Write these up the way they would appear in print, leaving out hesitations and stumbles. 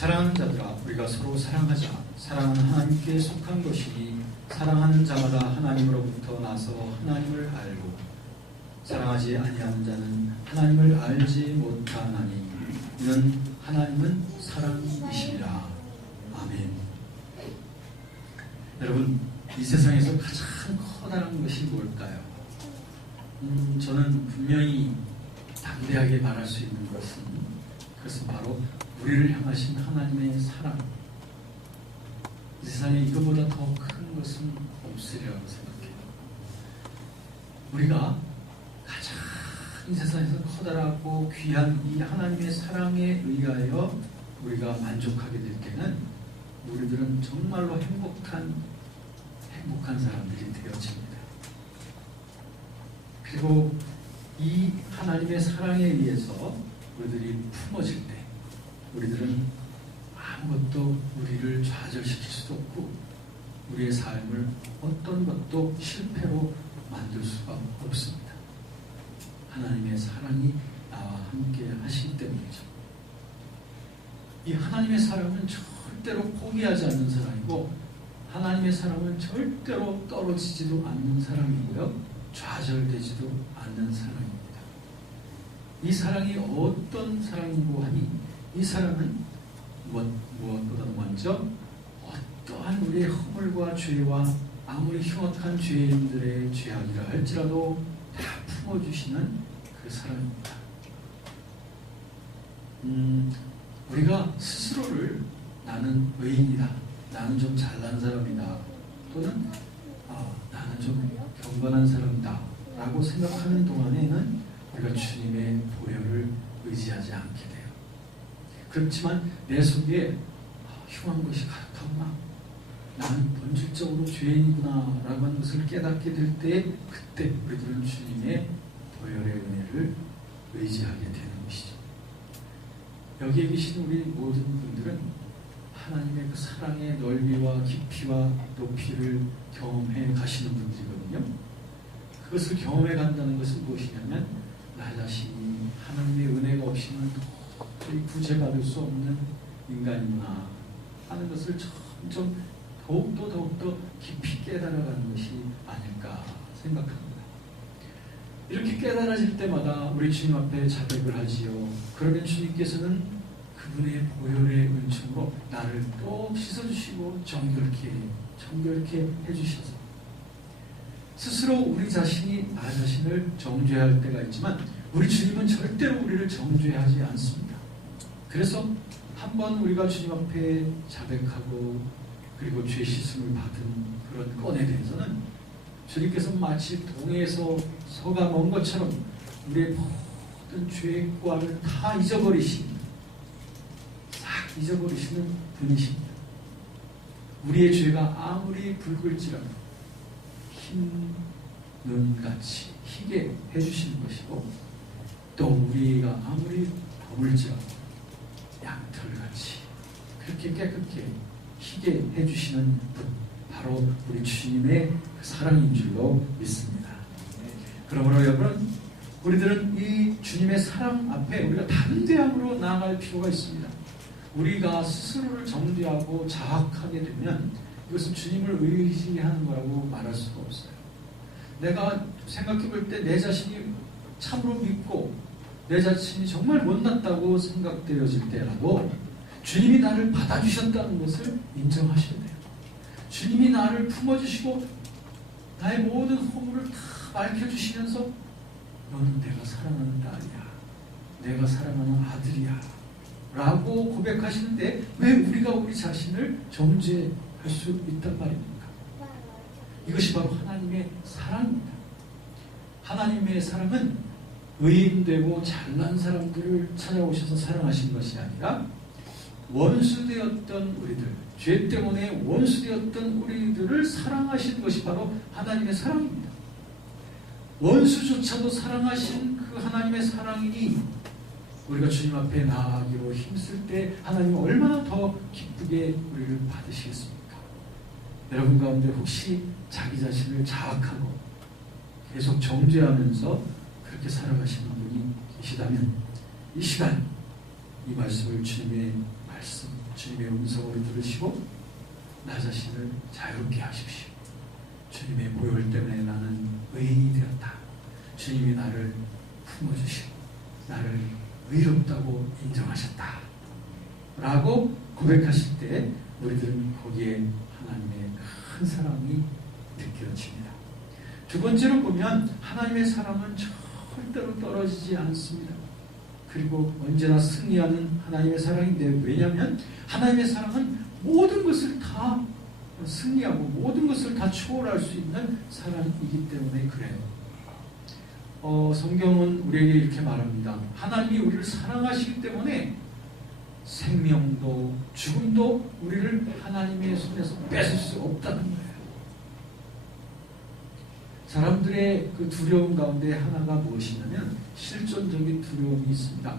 사랑하는 자들아, 우리가 서로 사랑하자. 사랑은 하나님께 속한 것이니 사랑하는 자마다 하나님으로부터 나서 하나님을 알고 사랑하지 아니하는 자는 하나님을 알지 못하나니 이는 하나님은 사랑이시니라. 아멘. 여러분, 이 세상에서 가장 커다란 것이 뭘까요? 저는 분명히 담대하게 말할 수 있는 그것은 바로 우리를 향하신 하나님의 사랑. 이 세상에 이거보다 더 큰 것은 없으리라고 생각해요. 우리가 가장 이 세상에서 커다랗고 귀한 이 하나님의 사랑에 의하여 우리가 만족하게 될 때는 우리들은 정말로 행복한 사람들이 되어집니다. 그리고 이 하나님의 사랑에 의해서 우리들이 품어질 때 우리들은 아무것도 우리를 좌절시킬 수도 없고 우리의 삶을 어떤 것도 실패로 만들 수가 없습니다. 하나님의 사랑이 나와 함께 하시기 때문이죠. 이 하나님의 사랑은 절대로 포기하지 않는 사랑이고 하나님의 사랑은 절대로 떨어지지도 않는 사랑이고요. 좌절되지도 않는 사랑입니다. 이 사랑이 어떤 사랑이고 하니 이 사랑은 무엇보다 먼저 어떠한 우리의 허물과 죄와 아무리 흉악한 죄인들의 죄악이라 할지라도 다 품어주시는 그 사랑입니다. 우리가 스스로를 나는 의인이다, 나는 좀 잘난 사람이다, 또는 나는 좀 경건한 사람이다 라고 생각하는 동안에는 우리가 주님의 보혈을 의지하지 않게 돼요. 그렇지만 내 속에 흉한 것이 가득하구나, 나는 본질적으로 죄인이구나 라고 하는 것을 깨닫게 될 때 그때 우리들은 주님의 보혈의 은혜를 의지하게 되는 것이죠. 여기에 계신 우리 모든 분들은 하나님의 그 사랑의 넓이와 깊이와 높이를 경험해 가시는 분들이거든요. 그것을 경험해 간다는 것은 무엇이냐면 나 자신이 하나님의 은혜가 없이는 도저히 구제받을 수 없는 인간이구나 하는 것을 점점 더욱더 깊이 깨달아가는 것이 아닐까 생각합니다. 이렇게 깨달아질 때마다 우리 주님 앞에 자백을 하지요. 그러면 주님께서는 그분의 보혈의 은총으로 나를 또 씻어주시고 정결케 해주셔서 스스로 우리 자신이 나 자신을 정죄할 때가 있지만 우리 주님은 절대로 우리를 정죄하지 않습니다. 그래서 한번 우리가 주님 앞에 자백하고 그리고 죄 씻음을 받은 그런 건에 대해서는 주님께서 마치 동해에서 서가 먼 것처럼 우리의 모든 죄의 과를 다 잊어버리시는 분이십니다. 우리의 죄가 아무리 붉을지라도 흰 눈같이 희게 해주시는 것이고 또 우리가 아무리 더물지라도 양털같이 그렇게 깨끗게 희게 해주시는 분, 바로 우리 주님의 사랑인 줄로 믿습니다. 그러므로 여러분, 우리들은 이 주님의 사랑 앞에 우리가 담대함으로 나아갈 필요가 있습니다. 우리가 스스로를 정죄하고 자학하게 되면 이것은 주님을 의지하는 거라고 말할 수가 없어요. 내가 생각해 볼 때 내 자신이 참으로 믿고 내 자신이 정말 못났다고 생각되어질 때라도 주님이 나를 받아주셨다는 것을 인정하셔야 돼요. 주님이 나를 품어주시고 나의 모든 허물을 다 밝혀주시면서 너는 내가 사랑하는 딸이야, 내가 사랑하는 아들이야 라고 고백하시는데 왜 우리가 우리 자신을 정죄할 수 있단 말입니까? 이것이 바로 하나님의 사랑입니다. 하나님의 사랑은 의인되고 잘난 사람들을 찾아오셔서 사랑하신 것이 아니라 원수되었던 우리들, 죄 때문에 원수되었던 우리들을 사랑하신 것이 바로 하나님의 사랑입니다. 원수조차도 사랑하신 그 하나님의 사랑이니 우리가 주님 앞에 나아가기로 힘쓸 때 하나님은 얼마나 더 기쁘게 우리를 받으시겠습니까? 여러분 가운데 혹시 자기 자신을 자학하고 계속 정죄하면서 그렇게 살아가시는 분이 계시다면 이 시간 이 말씀을 주님의 말씀, 주님의 음성을 들으시고 나 자신을 자유롭게 하십시오. 주님의 보혈 때문에 나는 의인이 되었다. 주님이 나를 품어주시고 나를 의롭다고 인정하셨다 라고 고백하실 때 우리들은 거기에 하나님의 큰 사랑이 느껴집니다. 두 번째로 보면 하나님의 사랑은 절대로 떨어지지 않습니다. 그리고 언제나 승리하는 하나님의 사랑인데, 왜냐하면 하나님의 사랑은 모든 것을 다 승리하고 모든 것을 다 초월할 수 있는 사랑이기 때문에 그래요. 성경은 우리에게 이렇게 말합니다. 하나님이 우리를 사랑하시기 때문에 생명도 죽음도 우리를 하나님의 손에서 뺏을 수 없다는 거예요. 사람들의 그 두려움 가운데 하나가 무엇이냐면 실존적인 두려움이 있습니다.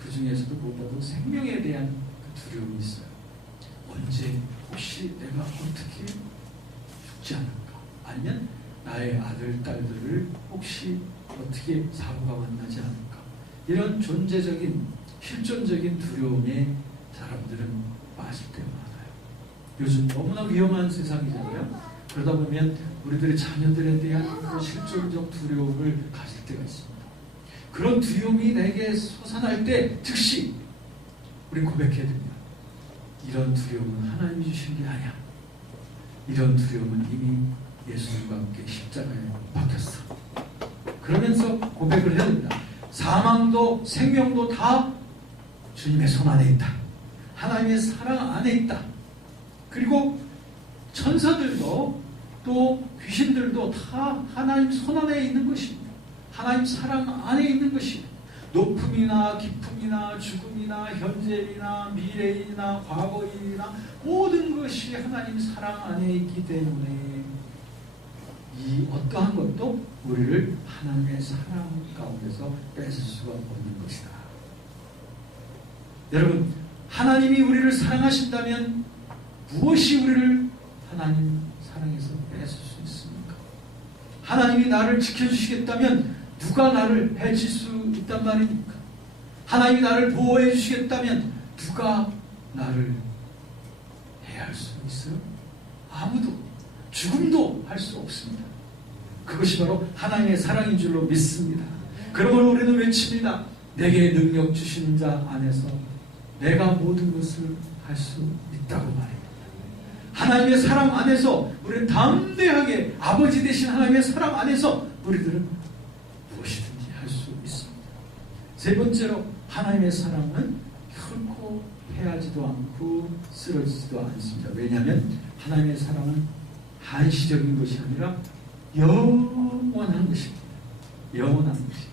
그 중에서도 무엇보다도 생명에 대한 그 두려움이 있어요. 언제 혹시 내가 어떻게 죽지 않을까? 아니면 나의 아들, 딸들을 혹시 어떻게 사고가 만나지 않을까? 이런 존재적인, 실존적인 두려움에 사람들은 빠질 때가 많아요. 요즘 너무나 위험한 세상이잖아요. 그러다 보면 우리들의 자녀들에 대한 실존적 두려움을 가질 때가 있습니다. 그런 두려움이 내게 솟아날 때 즉시 우리 고백해야 됩니다. 이런 두려움은 하나님이 주신 게 아니야. 이런 두려움은 이미 예수님과 함께 십자가에 박혔어. 그러면서 고백을 해야 됩니다. 사망도 생명도 다 주님의 손 안에 있다. 하나님의 사랑 안에 있다. 그리고 천사들도 또 귀신들도 다 하나님 손 안에 있는 것입니다. 하나님 사랑 안에 있는 것입니다. 높음이나 깊음이나 죽음이나 현재이나 미래이나 과거이나 모든 것이 하나님 사랑 안에 있기 때문에 이 어떠한 것도 우리를 하나님의 사랑 가운데서 뺏을 수가 없는 것이다. 여러분, 하나님이 우리를 사랑하신다면 무엇이 우리를 하나님 사랑에서 뺏을 수 있습니까? 하나님이 나를 지켜주시겠다면 누가 나를 해칠 수 있단 말입니까? 하나님이 나를 보호해 주시겠다면 누가 나를 해할 수 있어요? 아무도. 죽음도 할 수 없습니다. 그것이 바로 하나님의 사랑인 줄로 믿습니다. 그러므로 우리는 외칩니다. 내게 능력 주시는 자 안에서 내가 모든 것을 할 수 있다고 말입니다. 하나님의 사랑 안에서 우리는 담대하게 아버지 되신 하나님의 사랑 안에서 우리들은 무엇이든지 할 수 있습니다. 세 번째로 하나님의 사랑은 결코 패하지도 않고 쓰러지지도 않습니다. 왜냐하면 하나님의 사랑은 한시적인 것이 아니라 영원한 것입니다. 영원한 것입니다.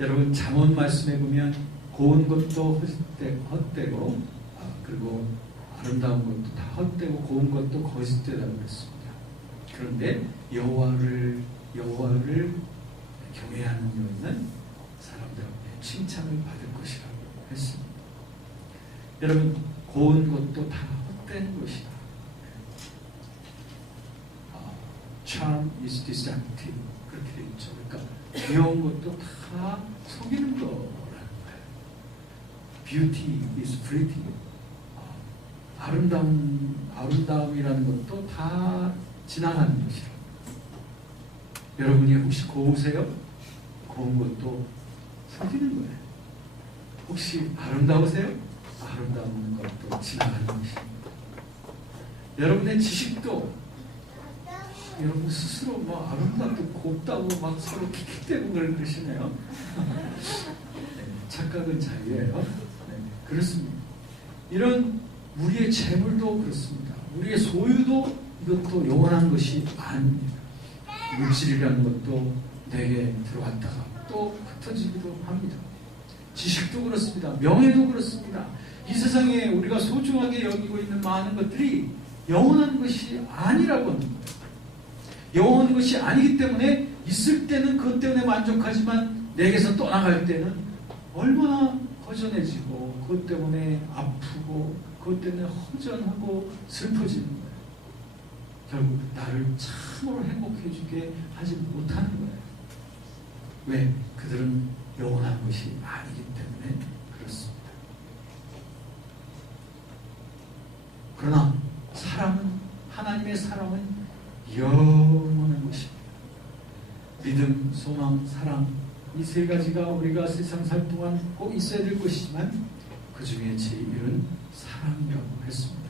여러분, 잠언 말씀에 보면 고운 것도 헛되고 그리고 아름다운 것도 다 헛되고 고운 것도 거짓되다고 그랬습니다. 그런데 여호와를 경외하는 여인은 사람들 앞에 칭찬을 받을 것이라고 했습니다. 여러분, 고운 것도 다 헛된 것이다. Charm is deceptive. 그렇게 되어 있죠. 그러니까 귀여운 것도 다 속이는 거라는 거예요. Beauty is fleeting. 아름다움이라는 것도 다 지나가는 것이라. 여러분이 혹시 고우세요? 고운 것도 속이는 거예요. 혹시 아름다우세요? 아름다운 것도 지나가는 것입니다. 여러분의 지식도 여러분 스스로 뭐 아름답고 곱다고 막 서로 킥킥대고 그러시네요. 네, 착각은 자유예요. 네, 그렇습니다. 이런 우리의 재물도 그렇습니다. 우리의 소유도 이것도 영원한 것이 아닙니다. 물질이라는 것도 내게 들어왔다가 또 흩어지기도 합니다. 지식도 그렇습니다. 명예도 그렇습니다. 이 세상에 우리가 소중하게 여기고 있는 많은 것들이 영원한 것이 아니라고 하는 거예요. 영원한 것이 아니기 때문에 있을 때는 그것 때문에 만족하지만 내게서 떠나갈 때는 얼마나 허전해지고 그것 때문에 아프고 그것 때문에 허전하고 슬퍼지는 거예요. 결국 나를 참으로 행복해 주게 하지 못하는 거예요. 왜? 그들은 영원한 것이 아니기 때문에 그렇습니다. 그러나 하나님의 사랑은 영원한 것입니다. 믿음, 소망, 사랑, 이 세 가지가 우리가 세상 살 동안 꼭 있어야 될 것이지만 그 중에 제일은 사랑이라고 했습니다.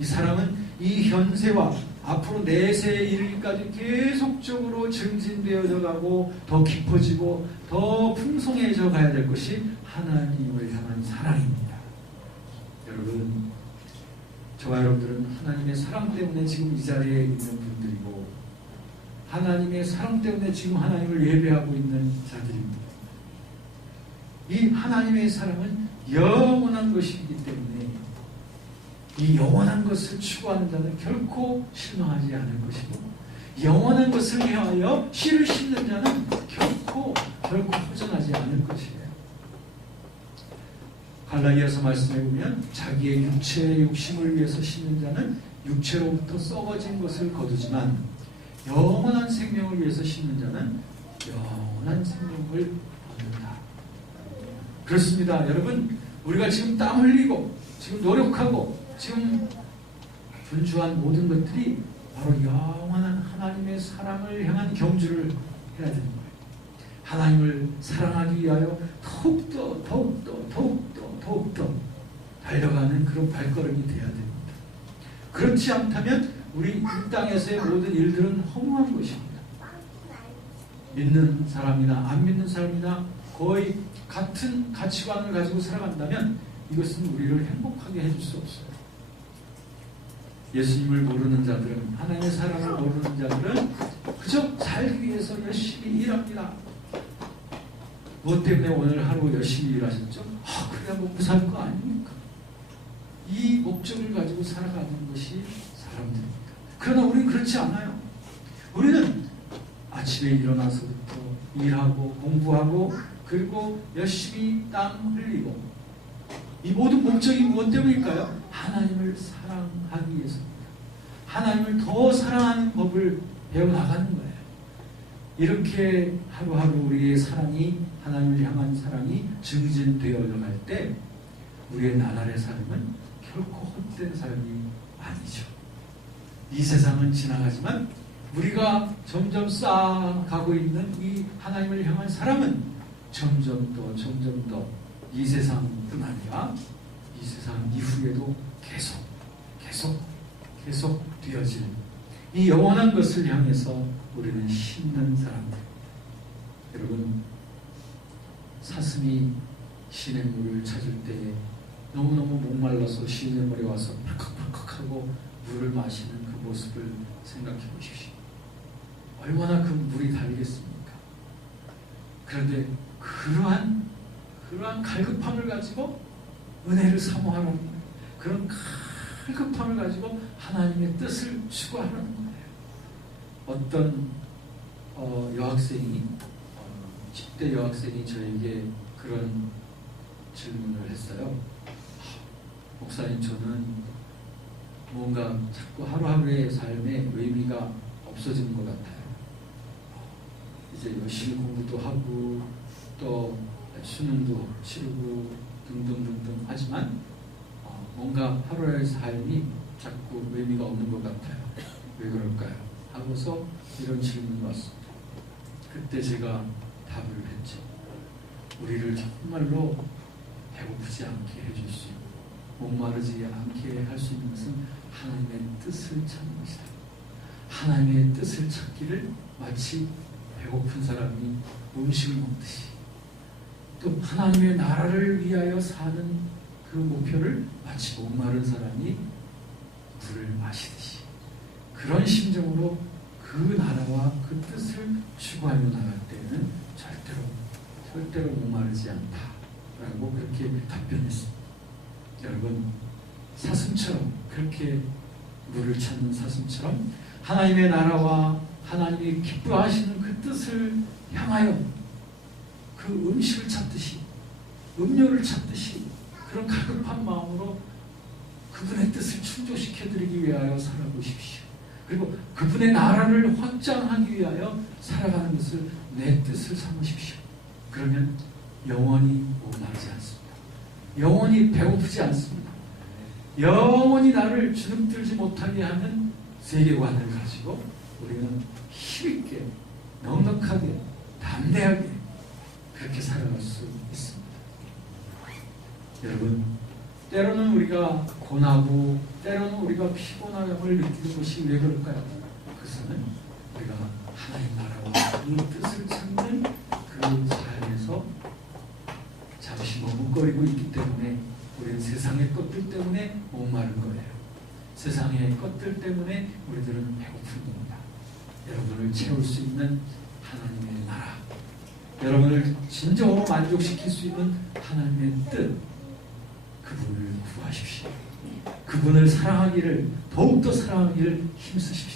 이 사랑은 이 현세와 앞으로 내세에 이르기까지 계속적으로 증진되어져 가고 더 깊어지고 더 풍성해져 가야 될 것이 하나님을 향한 사랑입니다. 여러분, 저와 여러분들은 하나님의 사랑 때문에 지금 이 자리에 있는 분들이고 하나님의 사랑 때문에 지금 하나님을 예배하고 있는 자들입니다. 이 하나님의 사랑은 영원한 것이기 때문에 이 영원한 것을 추구하는 자는 결코 실망하지 않을 것이고 영원한 것을 향하여 씨를 심는 자는 결코 허전하지 않을 것이에요. 갈라디아서 말씀해 보면 자기의 육체의 욕심을 위해서 심는 자는 육체로부터 썩어진 것을 거두지만 영원한 생명을 위해서 심는 자는 영원한 생명을 얻는다. 그렇습니다. 여러분, 우리가 지금 땀 흘리고 지금 노력하고 지금 분주한 모든 것들이 바로 영원한 하나님의 사랑을 향한 경주를 해야 되는 거예요. 하나님을 사랑하기 위하여 더욱더 달려가는 그런 발걸음이 돼야 됩니다. 그렇지 않다면 우리 이 땅에서의 모든 일들은 허무한 것입니다. 믿는 사람이나 안 믿는 사람이나 거의 같은 가치관을 가지고 살아간다면 이것은 우리를 행복하게 해줄 수 없어요. 예수님을 모르는 자들은, 하나님의 사랑을 모르는 자들은 그저 살기 위해서 열심히 일합니다. 무엇 때문에 오늘 하루 열심히 일하셨죠? 그래야 먹고 살 거 아닙니까? 이 목적을 가지고 살아가는 것이 사람들입니다. 그러나 우리는 그렇지 않아요. 우리는 아침에 일어나서부터 일하고 공부하고 그리고 열심히 땀 흘리고 이 모든 목적이 무엇 때문일까요? 하나님을 사랑하기 위해서입니다. 하나님을 더 사랑하는 법을 배워나가는 거예요. 이렇게 하루하루 우리의 사랑이, 하나님을 향한 사랑이 증진되어져 갈 때 우리의 나날의 삶은 결코 헛된 삶이 아니죠. 이 세상은 지나가지만 우리가 점점 쌓아가고 있는 이 하나님을 향한 사랑은 점점 더 이 세상뿐 아니라 이 세상 이후에도 계속 되어질 이 영원한 것을 향해서 우리는 심는 사람들. 여러분, 사슴이 시냇물을 찾을 때 너무너무 목말라서 시냇물에 와서 펄컥펄컥하고 물을 마시는 그 모습을 생각해 보십시오. 얼마나 그 물이 달겠습니까? 그런데 그러한 갈급함을 가지고 은혜를 사모하라는 거예요. 그런 갈급함을 가지고 하나님의 뜻을 추구하라는 거예요. 어떤 여학생이 10대 여학생이 저에게 그런 질문을 했어요. 목사님, 저는 뭔가 자꾸 하루하루의 삶에 의미가 없어지는 것 같아요. 이제 열심히 공부도 하고 또 수능도 치르고 등등등등 하지만 뭔가 하루의 삶이 자꾸 의미가 없는 것 같아요. 왜 그럴까요? 하고서 이런 질문이 왔습니다. 그때 제가 답을 했죠. 우리를 정말로 배고프지 않게 해줄 수 있고 목마르지 않게 할 수 있는 것은 하나님의 뜻을 찾는 것이다. 하나님의 뜻을 찾기를 마치 배고픈 사람이 음식을 먹듯이 또 하나님의 나라를 위하여 사는 그 목표를 마치 목마른 사람이 물을 마시듯이 그런 심정으로 그 나라와 그 뜻을 추구하며 나갈 때에는 절대로 목마르지 않다라고 그렇게 답변했습니다. 여러분, 사슴처럼 그렇게 물을 찾는 사슴처럼 하나님의 나라와 하나님이 기뻐하시는 그 뜻을 향하여 그 음식을 찾듯이 음료를 찾듯이 그런 갈급한 마음으로 그분의 뜻을 충족시켜드리기 위하여 살아보십시오. 그리고 그분의 나라를 확장하기 위하여 살아가는 것을 내 뜻을 삼으십시오. 그러면 영원히 목마르지 않습니다. 영원히 배고프지 않습니다. 영원히 나를 주눅들지 못하게 하는 세계관을 가지고 우리는 힘있게, 넉넉하게, 담대하게 그렇게 살아갈 수 있습니다. 여러분, 때로는 우리가 고나고 때로는 우리가 피곤함을 느끼는 것이 왜 그럴까요? 그것은 우리가 하나님 나라와 이 뜻을 찾는 그 삶에서 잠시 머뭇거리고 있기 때문에 우리는 세상의 것들 때문에 목마른 거예요. 세상의 것들 때문에 우리들은 배고픈 겁니다. 여러분을 채울 수 있는 하나님의 나라, 여러분을 진정으로 만족시킬 수 있는 하나님의 뜻, 그분을 구하십시오. 그분을 사랑하기를, 더욱더 사랑하기를 힘쓰십시오.